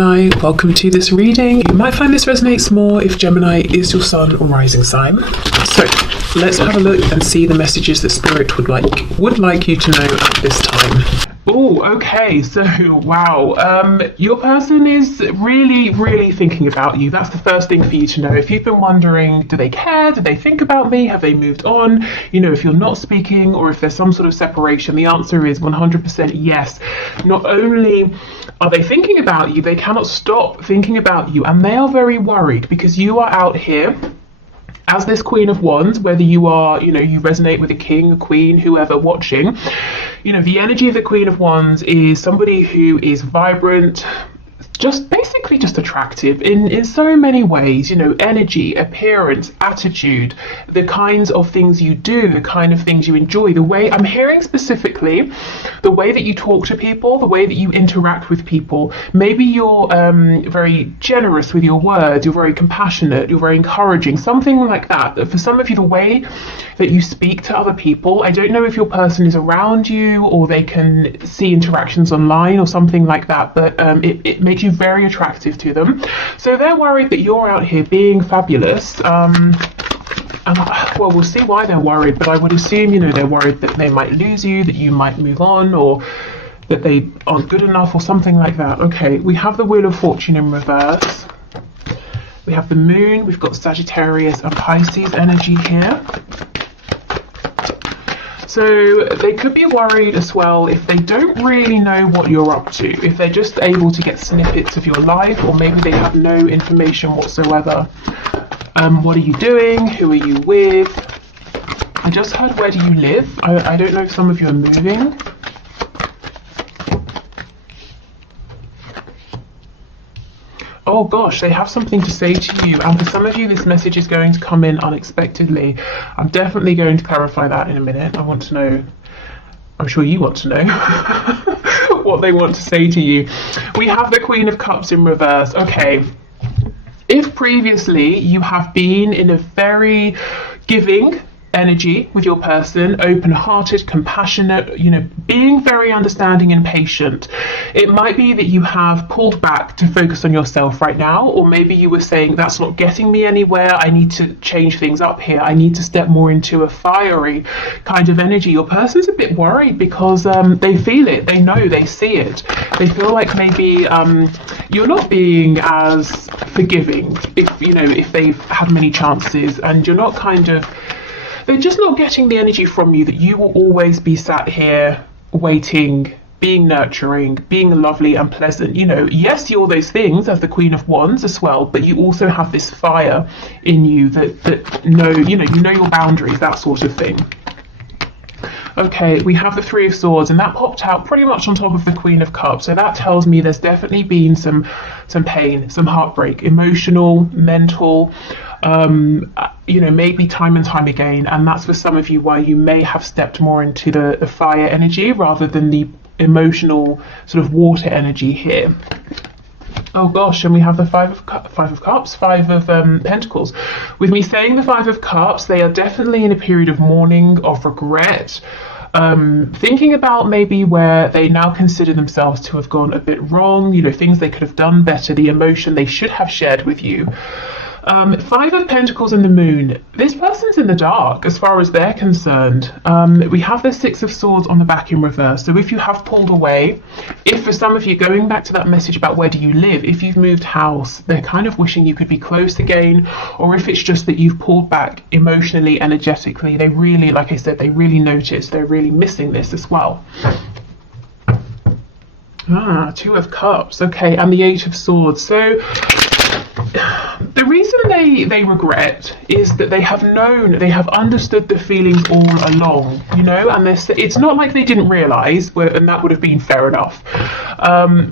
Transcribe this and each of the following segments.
Gemini, welcome to this reading. You might find this resonates more if Gemini is your sun or rising sign. So let's have a look and see the messages that Spirit would like you to know at this time. Oh, okay, so wow, your person is really thinking about you. That's the first thing for you to know. If you've been wondering, do they care? Do they think about me? Have they moved on? You know, if you're not speaking or if there's some sort of separation, the answer is 100% yes. Not only are they thinking about you, they cannot stop thinking about you, and they are very worried because you are out here as this Queen of Wands, whether you are, you resonate with a king, a queen, whoever watching. The energy of the Queen of Wands is somebody who is vibrant, basically just attractive in so many ways, energy, appearance, attitude, the kinds of things you do, the kind of things you enjoy, the way I'm hearing specifically, the way that you talk to people, the way that you interact with people. Maybe you're very generous with your words, you're very compassionate, you're very encouraging, something like that. For some of you, the way that you speak to other people, I don't know if your person is around you or they can see interactions online or something like that, but it makes you very attractive to them. So they're worried that you're out here being fabulous. And well, we'll see why they're worried, but I would assume, they're worried that they might lose you, that you might move on, or that they aren't good enough or something like that. Okay, we have the Wheel of Fortune in reverse. We have the Moon, we've got Sagittarius and Pisces energy here. So they could be worried as well if they don't really know what you're up to, if they're just able to get snippets of your life, or maybe they have no information whatsoever. What are you doing? Who are you with? I just heard, where do you live? I don't know if some of you are moving. Oh gosh, they have something to say to you, and for some of you this message is going to come in unexpectedly. I'm definitely going to clarify that in a minute. I want to know, I'm sure you want to know what they want to say to you. We have the Queen of Cups in reverse. Okay, if previously you have been in a very giving energy with your person, open-hearted, compassionate, being very understanding and patient, it might be that you have pulled back to focus on yourself right now, or maybe you were saying, that's not getting me anywhere, I need to change things up here, I need to step more into a fiery kind of energy. Your person's a bit worried because they feel it, they know, they see it, they feel like maybe you're not being as forgiving if they've had many chances, and you're not they're just not getting the energy from you that you will always be sat here waiting, being nurturing, being lovely and pleasant. Yes, you're those things as the Queen of Wands as well, but you also have this fire in you that know your boundaries, that sort of thing. Okay, we have the Three of Swords, and that popped out pretty much on top of the Queen of Cups. So that tells me there's definitely been some pain, some heartbreak, emotional, mental, maybe time and time again. And that's for some of you why you may have stepped more into the fire energy rather than the emotional sort of water energy here. Oh gosh, and we have the Five of Cups, Five of Pentacles. With me saying the Five of Cups, they are definitely in a period of mourning, of regret, thinking about maybe where they now consider themselves to have gone a bit wrong, things they could have done better, the emotion they should have shared with you. Five of Pentacles and the Moon. This person's in the dark as far as they're concerned. We have the Six of Swords on the back in reverse. So if you have pulled away, if for some of you, going back to that message about where do you live, if you've moved house, they're kind of wishing you could be close again, or if it's just that you've pulled back emotionally, energetically, they really, like I said, they really notice, they're really missing this as well. Two of Cups, okay, and the Eight of Swords. So the reason they regret is that they have understood the feelings all along, and it's not like they didn't realise, and that would have been fair enough.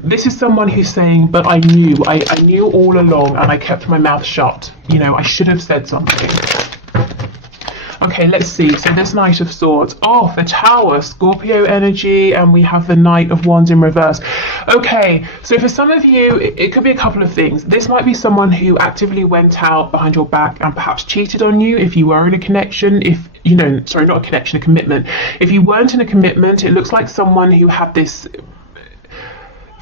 This is someone who's saying, but I knew all along and I kept my mouth shut. I should have said something. Okay, let's see. So this Knight of Swords. Oh, the Tower, Scorpio energy, and we have the Knight of Wands in reverse. Okay, so for some of you, it could be a couple of things. This might be someone who actively went out behind your back and perhaps cheated on you if you were in a connection, sorry, not a connection, a commitment. If you weren't in a commitment, it looks like someone who had this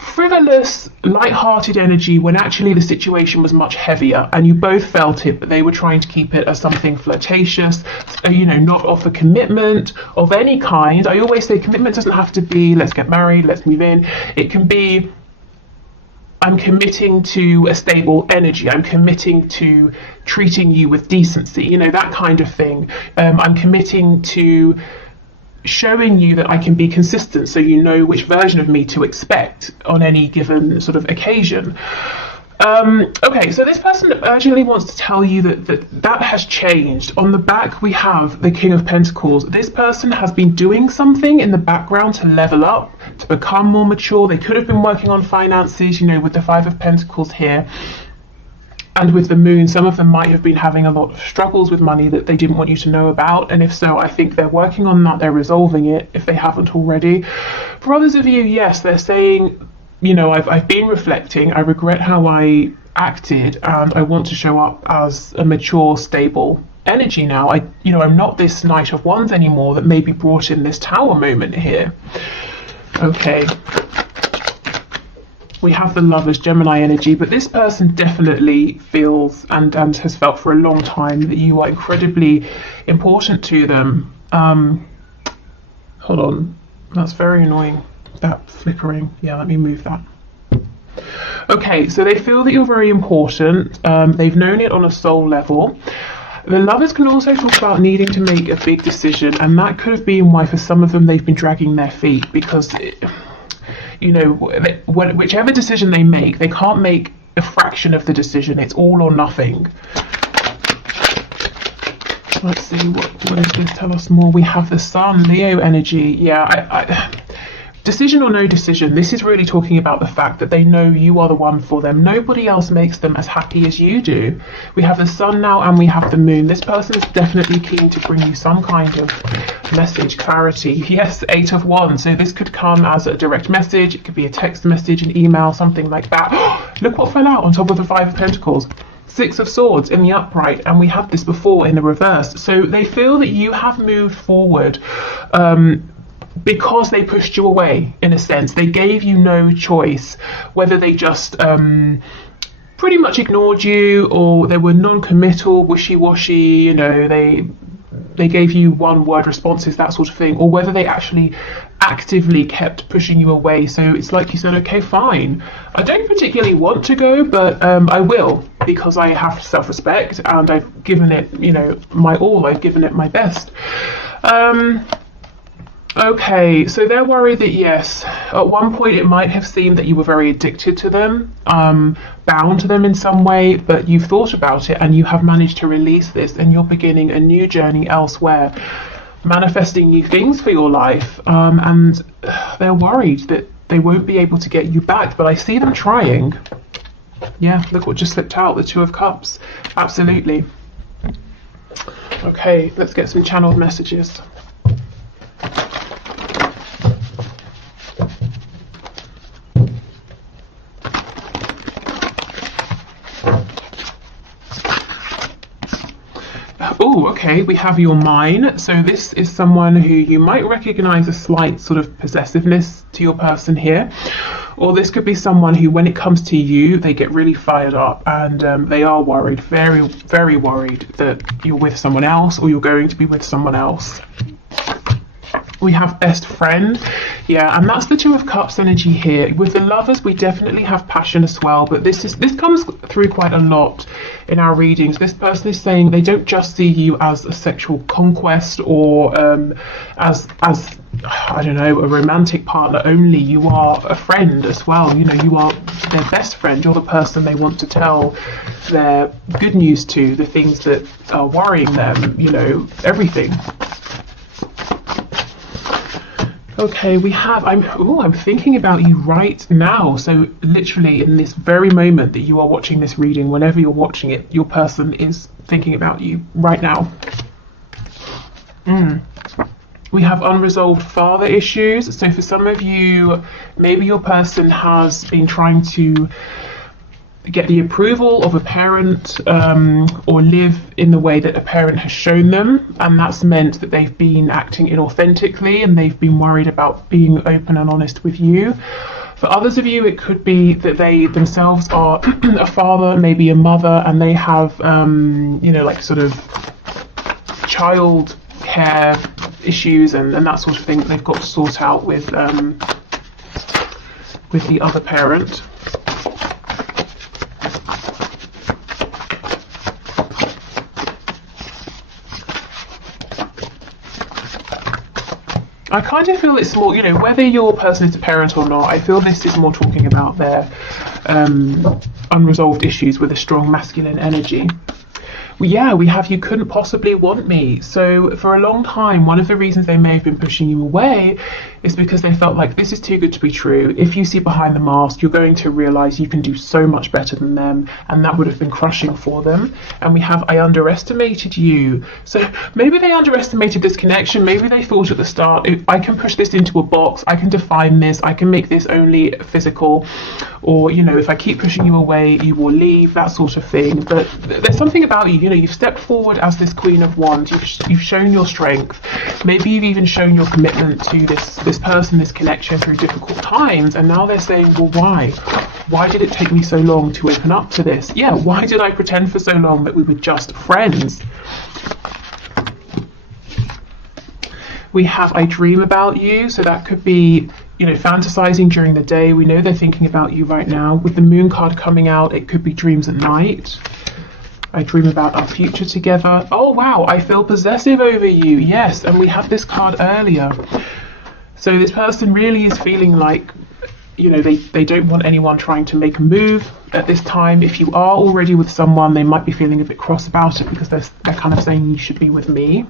frivolous, light-hearted energy when actually the situation was much heavier, and you both felt it, but they were trying to keep it as something flirtatious, not offer commitment of any kind. I always say commitment doesn't have to be let's get married, let's move in. It can be I'm committing to a stable energy. I'm committing to treating you with decency, that kind of thing. I'm committing to showing you that I can be consistent, so you know which version of me to expect on any given sort of occasion. Okay, so this person urgently wants to tell you that has changed. On the back we have the King of Pentacles. This person has been doing something in the background to level up, to become more mature. They could have been working on finances, with the Five of Pentacles here. And with the Moon, some of them might have been having a lot of struggles with money that they didn't want you to know about. And if so, I think they're working on that. They're resolving it if they haven't already. For others of you, yes, they're saying, I've been reflecting. I regret how I acted, and I want to show up as a mature, stable energy now. I'm not this Knight of Wands anymore that maybe brought in this Tower moment here. Okay. We have the Lovers, Gemini energy, but this person definitely feels and has felt for a long time that you are incredibly important to them. Hold on, that's very annoying, that flickering. Yeah, let me move that. Okay, so they feel that you're very important. They've known it on a soul level. The Lovers can also talk about needing to make a big decision, and that could have been why for some of them they've been dragging their feet, because whichever decision they make, they can't make a fraction of the decision. It's all or nothing. Let's see, what does this tell us more? We have the Sun, Leo energy. Yeah, decision or no decision, this is really talking about the fact that they know you are the one for them. Nobody else makes them as happy as you do. We have the Sun now and we have the Moon. This person is definitely keen to bring you some kind of message, clarity. Yes, Eight of Wands. So this could come as a direct message. It could be a text message, an email, something like that. Look what fell out on top of the Five of Pentacles. Six of Swords in the upright, and we had this before in the reverse. So they feel that you have moved forward because they pushed you away, in a sense. They gave you no choice, whether they just pretty much ignored you, or they were non-committal, wishy-washy, they gave you one-word responses, that sort of thing, or whether they actually actively kept pushing you away. So it's like you said, okay, fine, I don't particularly want to go, but I will, because I have self-respect and I've given it, my all. I've given it my best. Okay, so they're worried that, yes, at one point it might have seemed that you were very addicted to them, bound to them in some way, but you've thought about it and you have managed to release this, and you're beginning a new journey elsewhere, manifesting new things for your life, and they're worried that they won't be able to get you back, but I see them trying. Yeah, look what just slipped out, the Two of Cups. Absolutely. Okay, let's get some channeled messages. Oh, okay, we have your mine. So this is someone who you might recognize a slight sort of possessiveness to your person here. Or this could be someone who, when it comes to you, they get really fired up, and they are worried, very, very worried that you're with someone else or you're going to be with someone else. We have best friend. Yeah, and that's the Two of Cups energy here. With the Lovers, we definitely have passion as well, but this comes through quite a lot in our readings. This person is saying they don't just see you as a sexual conquest or as I don't know, a romantic partner only. You are a friend as well. You are their best friend. You're the person they want to tell their good news to, the things that are worrying them, everything. Okay, we have, I'm thinking about you right now. So literally in this very moment that you are watching this reading, whenever you're watching it, your person is thinking about you right now. We have unresolved father issues. So for some of you, maybe your person has been trying to get the approval of a parent, or live in the way that a parent has shown them, and that's meant that they've been acting inauthentically and they've been worried about being open and honest with you. For others of you, it could be that they themselves are a father, maybe a mother, and they have, you know, like sort of child care issues and that sort of thing that they've got to sort out with the other parent. I kind of feel it's more, you know, whether your person is a parent or not, I feel this is more talking about their unresolved issues with a strong masculine energy. Well, yeah, we have "you couldn't possibly want me." So for a long time, one of the reasons they may have been pushing you away is because they felt like this is too good to be true. If you see behind the mask, you're going to realize you can do so much better than them, and that would have been crushing for them. And we have "I underestimated you." So maybe they underestimated this connection. Maybe they thought at the start, I can push this into a box, I can define this, I can make this only physical, or, you know, if I keep pushing you away, you will leave, that sort of thing. But there's something about you, you know, you've stepped forward as this Queen of Wands, you've shown your strength, maybe you've even shown your commitment to this person, this connection through difficult times, and now they're saying, well, why did it take me so long to open up to this? Yeah, why did I pretend for so long that we were just friends? We have "I dream about you," so that could be, you know, fantasizing during the day. We know they're thinking about you right now. With the Moon card coming out, it could be dreams at night. "I dream about our future together." Oh wow, "I feel possessive over you." Yes, and we had this card earlier. So this person really is feeling like, you know, they don't want anyone trying to make a move at this time. If you are already with someone, they might be feeling a bit cross about it because they're kind of saying, you should be with me.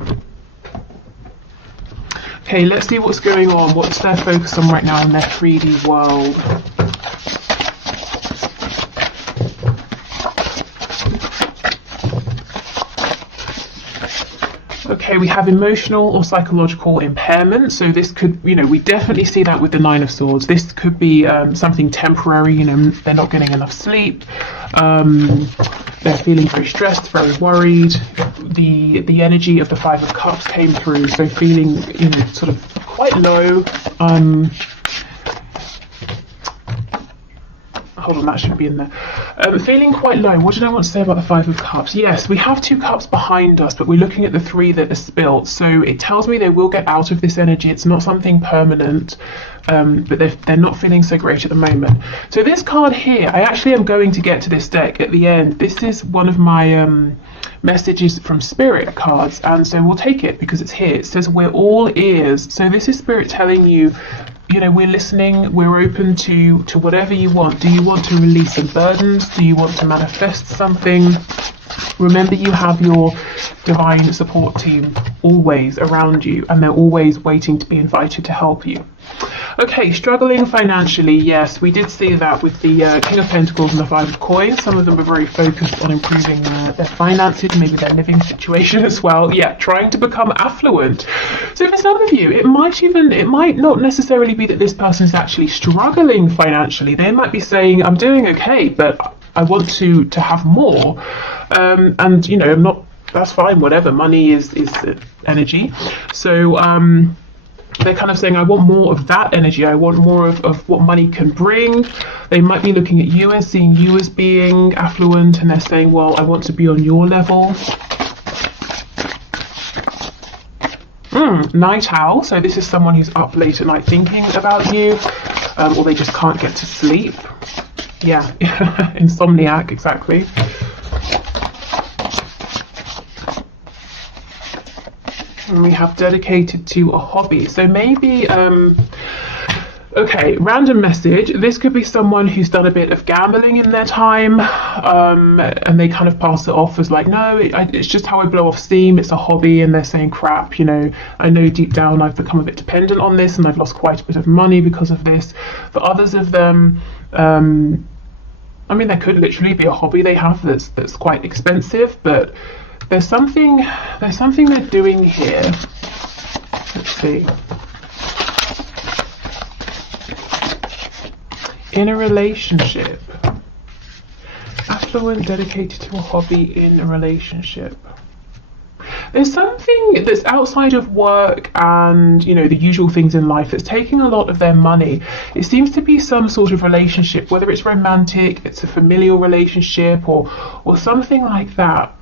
Okay, let's see what's going on. What's their focus on right now in their 3D world? Okay, we have emotional or psychological impairment. So this could, you know, we definitely see that with the Nine of Swords. This could be something temporary, you know, they're not getting enough sleep. They're feeling very stressed, very worried. The energy of the Five of Cups came through, so feeling, you know, sort of quite low. Hold on, that should be in there. Feeling quite low. What did I want to say about the Five of Cups? Yes, we have two cups behind us, but we're looking at the three that are spilt. So it tells me they will get out of this energy. It's not something permanent, but they're not feeling so great at the moment. So this card here, I actually am going to get to this deck at the end. This is one of my messages from Spirit cards, and so we'll take it because it's here. It says we're all ears. So this is Spirit telling you, you know, we're listening, we're open to whatever you want. Do you want to release some burdens? Do you want to manifest something? Remember, you have your divine support team always around you, and they're always waiting to be invited to help you. Okay, struggling financially. Yes, we did see that with the King of Pentacles and the Five of Coins. Some of them are very focused on improving their finances, maybe their living situation as well. Yeah, trying to become affluent. So for some of you, it might not necessarily be that this person is actually struggling financially. They might be saying, I'm doing okay, but I want to have more. And, you know, that's fine, whatever. Money is energy. So, they're kind of saying, I want more of that energy. I want more of what money can bring. They might be looking at you and seeing you as being affluent, and they're saying, well, I want to be on your level. Night owl. So this is someone who's up late at night thinking about you, or they just can't get to sleep. Yeah, insomniac, exactly. And we have dedicated to a hobby. So maybe, okay, random message. This could be someone who's done a bit of gambling in their time, and they kind of pass it off as like, no, it's just how I blow off steam. It's a hobby, and they're saying, crap, you know, I know deep down I've become a bit dependent on this, and I've lost quite a bit of money because of this. For others of them, I mean, there could literally be a hobby they have that's quite expensive, but there's something they're doing here. Let's see. In a relationship. Affluent, dedicated to a hobby in a relationship. There's something that's outside of work and, you know, the usual things in life that's taking a lot of their money. It seems to be some sort of relationship, whether it's romantic, it's a familial relationship, or something like that.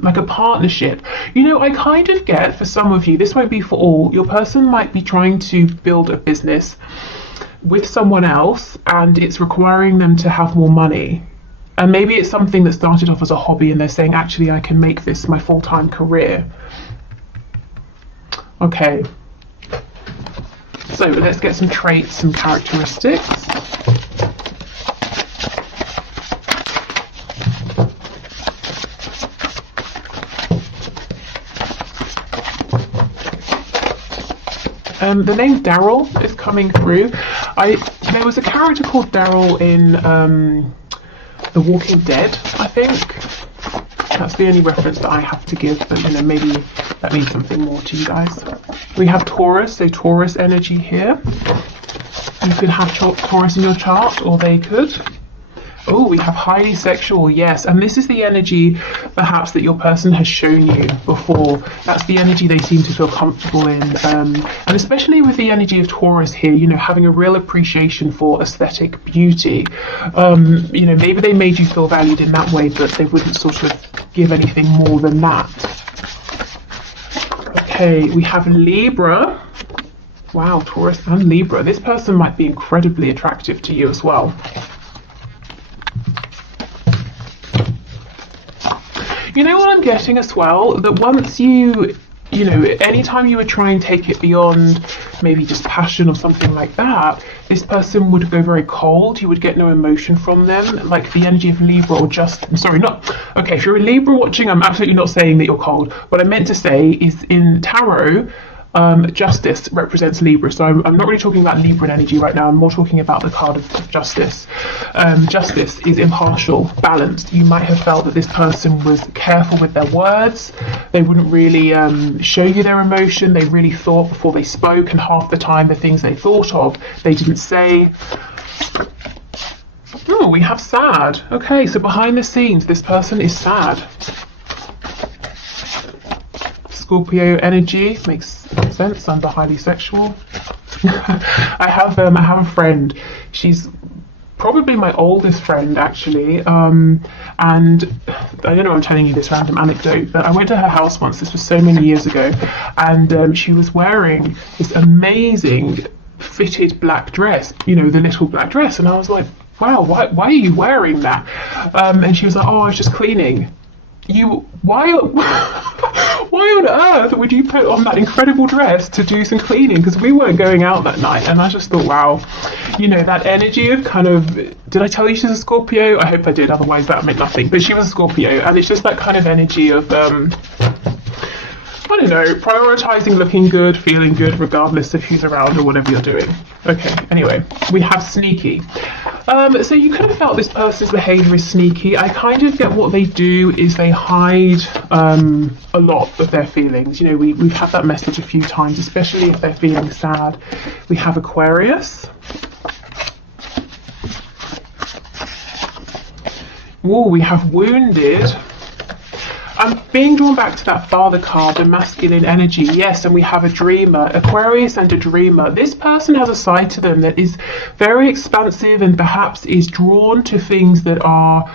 Like a partnership. You know, I kind of get, for some of you, this won't be for all, your person might be trying to build a business with someone else and it's requiring them to have more money. And maybe it's something that started off as a hobby and they're saying, actually, I can make this my full-time career. Okay. So let's get some traits and characteristics. The name Daryl is coming through. There was a character called Daryl in The Walking Dead, I think. That's the only reference that I have to give, but you know, maybe that means something more to you guys. We have Taurus, so Taurus energy here. You could have Taurus in your chart, or they could. Oh, we have highly sexual, yes. And this is the energy, perhaps, that your person has shown you before. That's the energy they seem to feel comfortable in. And especially with the energy of Taurus here, you know, having a real appreciation for aesthetic beauty. You know, maybe they made you feel valued in that way, but they wouldn't sort of give anything more than that. Okay, we have Libra. Wow, Taurus and Libra. This person might be incredibly attractive to you as well. You know what I'm getting as well? That once you know, anytime you would try and take it beyond maybe just passion or something like that, this person would go very cold. You would get no emotion from them, like the energy of Libra or okay, if you're a Libra watching, I'm absolutely not saying that you're cold. What I meant to say is in tarot, Justice represents Libra, so I'm not really talking about Libran energy right now. I'm more talking about the card of Justice. Justice is impartial, balanced. You might have felt that this person was careful with their words. They wouldn't really show you their emotion. They really thought before they spoke, and half the time the things they thought of, they didn't say. Oh, we have sad. Okay, so behind the scenes, this person is sad. Scorpio energy makes sense under highly sexual. I have a friend. She's probably my oldest friend, actually. And I don't know, I'm telling you this random anecdote, but I went to her house once. This was so many years ago, and she was wearing this amazing fitted black dress. You know, the little black dress, and I was like, wow, why are you wearing that? And she was like, oh, I was just cleaning. Why on earth would you put on that incredible dress to do some cleaning? Because we weren't going out that night, and I just thought, wow, you know, that energy of kind of, did I tell you she's a Scorpio? I hope I did, otherwise that meant nothing. But she was a Scorpio, and it's just that kind of energy of I don't know, prioritizing looking good, feeling good, regardless of who's around or whatever you're doing. Okay, anyway, we have sneaky. So you could have felt this person's behavior is sneaky. I kind of get what they do is they hide a lot of their feelings. You know, we've had that message a few times, especially if they're feeling sad. We have Aquarius. Oh, we have wounded. I'm being drawn back to that father card, the masculine energy, yes, and we have a dreamer, Aquarius and a dreamer. This person has a side to them that is very expansive and perhaps is drawn to things that are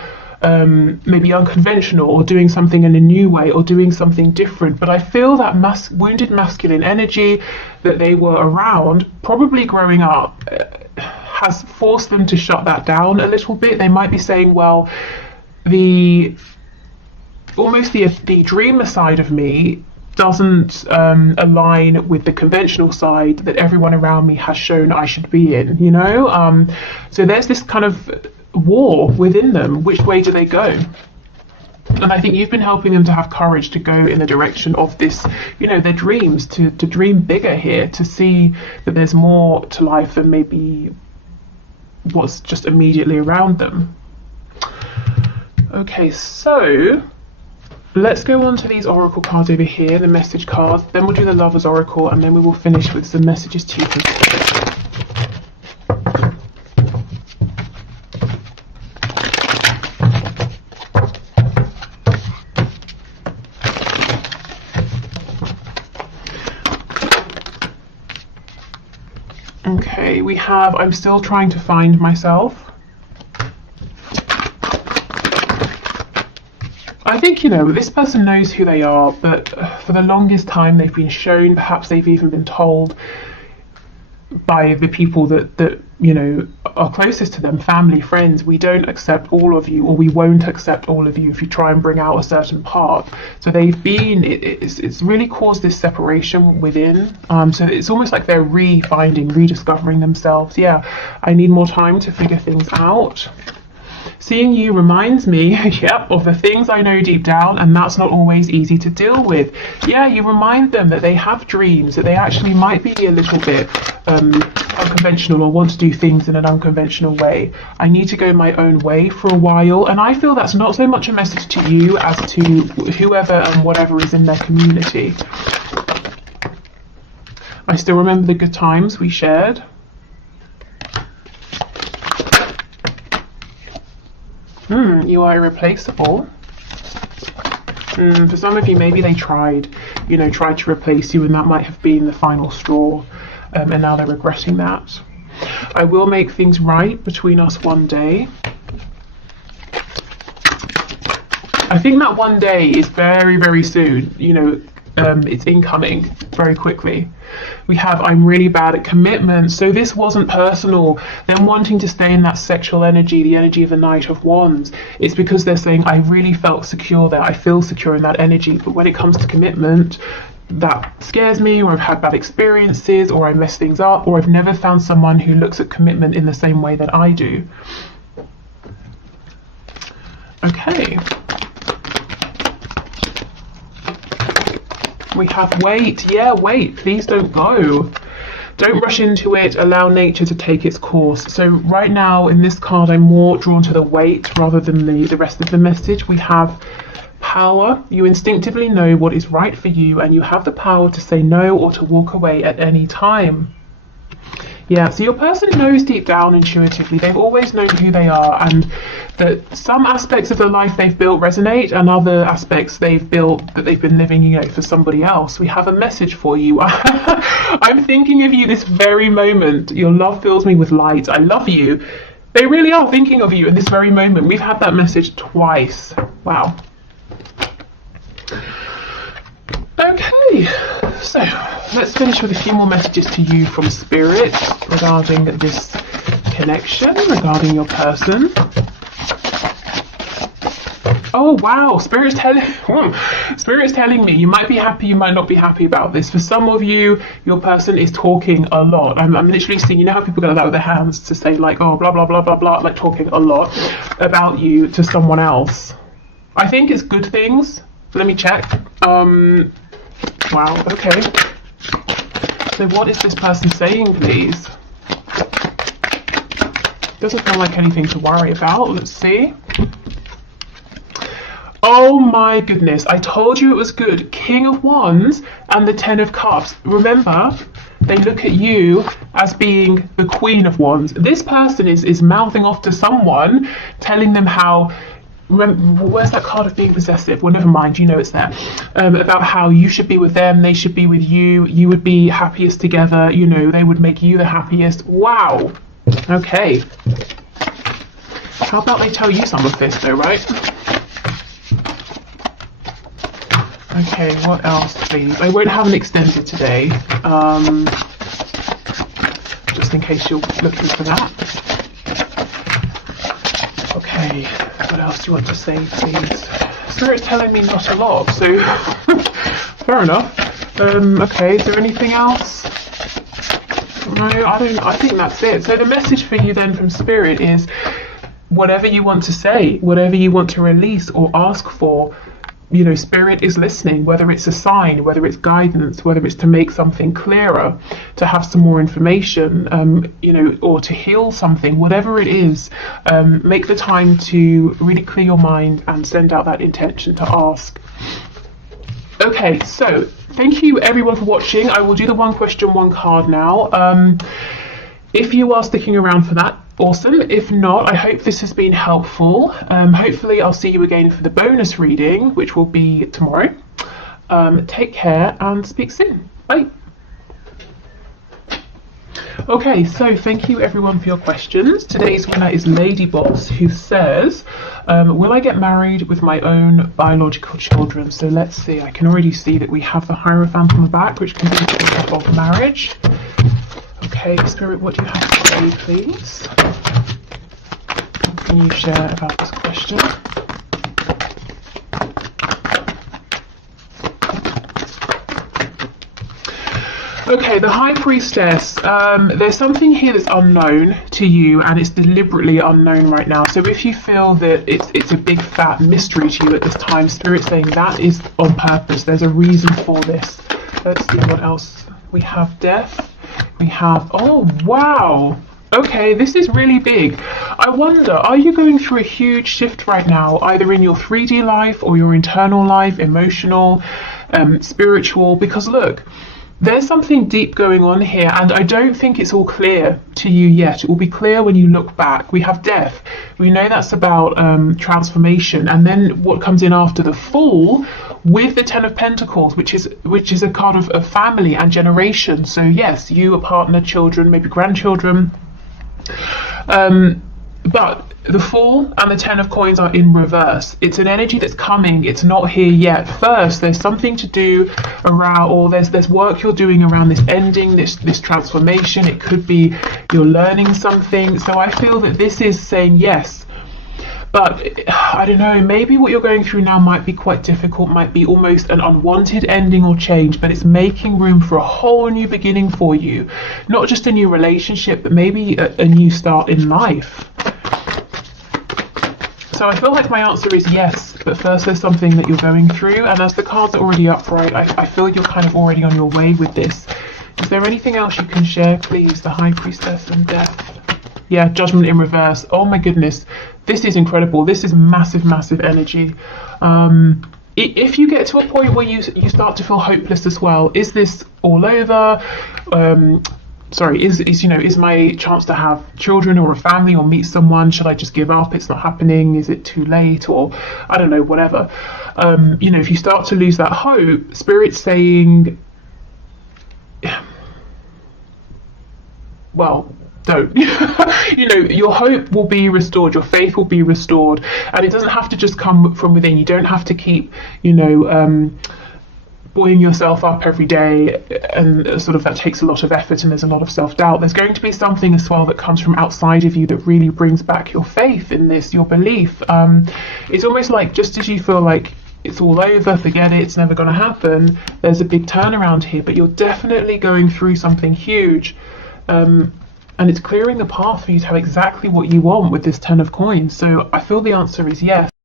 maybe unconventional, or doing something in a new way, or doing something different. But I feel that wounded masculine energy that they were around, probably growing up, has forced them to shut that down a little bit. They might be saying, well, the dreamer side of me doesn't align with the conventional side that everyone around me has shown I should be in, you know? So there's this kind of war within them. Which way do they go? And I think you've been helping them to have courage to go in the direction of this, you know, their dreams, to dream bigger here, to see that there's more to life than maybe what's just immediately around them. Okay, so let's go on to these oracle cards over here, the message cards. Then we'll do the Lover's Oracle, and then we will finish with some messages to you from Spirit. Okay, we have I'm still trying to find myself. I think, you know, this person knows who they are, but for the longest time they've been shown, perhaps they've even been told by the people that you know are closest to them, family, friends, we don't accept all of you, or we won't accept all of you if you try and bring out a certain part. So they've been, it's really caused this separation within. So it's almost like they're re-finding, rediscovering themselves. Yeah, I need more time to figure things out. Seeing you reminds me, yep, of the things I know deep down, and that's not always easy to deal with. Yeah, you remind them that they have dreams, that they actually might be a little bit unconventional or want to do things in an unconventional way. I need to go my own way for a while, and I feel that's not so much a message to you as to whoever and whatever is in their community. I still remember the good times we shared. You are irreplaceable. For some of you, maybe they tried to replace you, and that might have been the final straw, and now they're regretting that. I will make things right between us one day. I think that one day is very, very soon. You know, it's incoming very quickly. We have I'm really bad at commitment. So this wasn't personal. Them wanting to stay in that sexual energy, the energy of the Knight of Wands. It's because they're saying I really felt secure there. I feel secure in that energy. But when it comes to commitment, that scares me, or I've had bad experiences, or I mess things up, or I've never found someone who looks at commitment in the same way that I do. Okay. We have wait. Yeah, wait. Please don't go. Don't rush into it. Allow nature to take its course. So right now in this card, I'm more drawn to the wait rather than the rest of the message. We have power. You instinctively know what is right for you, and you have the power to say no or to walk away at any time. Yeah, so your person knows deep down intuitively, they've always known who they are, and that some aspects of the life they've built resonate, and other aspects they've built that they've been living, you know, for somebody else. We have a message for you. I'm thinking of you this very moment. Your love fills me with light. I love you. They really are thinking of you in this very moment. We've had that message twice. Wow. Okay, so let's finish with a few more messages to you from Spirit regarding this connection, regarding your person. Oh wow, Spirit's telling me you might be happy, you might not be happy about this. For some of you, your person is talking a lot. I'm literally seeing, you know how people go like that with their hands to say like, oh, blah, blah, blah, blah, blah, like talking a lot about you to someone else. I think it's good things. Let me check. Wow, okay. So what is this person saying, please? Doesn't feel like anything to worry about. Let's see. Oh my goodness, I told you it was good. King of Wands and the Ten of Cups. Remember, they look at you as being the Queen of Wands. This person is mouthing off to someone, telling them how, where's that card of being possessive? Well, never mind, you know it's there. About how you should be with them, they should be with you, you would be happiest together, you know, they would make you the happiest. Wow. Okay. How about they tell you some of this though, right? Okay, what else, please? I won't have an extended today, just in case you're looking for that. Okay, what else do you want to say, please? Spirit's telling me not a lot, so fair enough. Okay, is there anything else? No, I think that's it. So the message for you then from Spirit is whatever you want to say, whatever you want to release or ask for, you know, Spirit is listening, whether it's a sign, whether it's guidance, whether it's to make something clearer, to have some more information, you know, or to heal something, whatever it is, make the time to really clear your mind and send out that intention to ask. Okay, so thank you everyone for watching. I will do the one question, one card now. If you are sticking around for that, awesome. If not, I hope this has been helpful. Hopefully I'll see you again for the bonus reading, which will be tomorrow. Take care and speak soon. Bye. Okay, so thank you everyone for your questions. Today's winner is Ladyboss, who says, will I get married with my own biological children? So let's see, I can already see that we have the Hierophant on the back, which can be indicative of marriage. Okay, Spirit, what do you have to say, please? What can you share about this question? Okay, the High Priestess, there's something here that's unknown to you, and it's deliberately unknown right now. So if you feel that it's a big fat mystery to you at this time, Spirit's saying that is on purpose. There's a reason for this. Let's see what else. We have Death. We have, oh wow. Okay, this is really big. I wonder, are you going through a huge shift right now, either in your 3D life or your internal life, emotional, spiritual? Because look, there's something deep going on here, and I don't think it's all clear to you yet. It will be clear when you look back. We have Death. We know that's about transformation, and then what comes in after the Fall with the Ten of Pentacles, which is a card of family and generation. So yes, you, a partner, children, maybe grandchildren. But the Fool and the Ten of Coins are in reverse. It's an energy that's coming. It's not here yet. First, there's something to do around, or there's work you're doing around this ending, this transformation. It could be you're learning something. So I feel that this is saying yes. But I don't know, maybe what you're going through now might be quite difficult, might be almost an unwanted ending or change, but it's making room for a whole new beginning for you. Not just a new relationship, but maybe a new start in life. So I feel like my answer is yes, but first there's something that you're going through, and as the cards are already upright, I feel you're kind of already on your way with this. Is there anything else you can share, please? The High Priestess and Death. Yeah, Judgment in reverse. Oh my goodness, this is incredible. This is massive, massive energy. If you get to a point where you start to feel hopeless as well, is this all over? Sorry, is my chance to have children or a family or meet someone, should I just give up? It's not happening. Is it too late? Or I don't know, whatever. If you start to lose that hope, Spirit's saying, well, don't. Your hope will be restored, your faith will be restored, and it doesn't have to just come from within. You don't have to keep, buoying yourself up every day, and sort of that takes a lot of effort, and there's a lot of self-doubt. There's going to be something as well that comes from outside of you that really brings back your faith in this, your belief. It's almost like, just as you feel like it's all over, forget it, it's never going to happen, there's a big turnaround here, but you're definitely going through something huge. And it's clearing the path for you to have exactly what you want with this Ten of Coins. So I feel the answer is yes.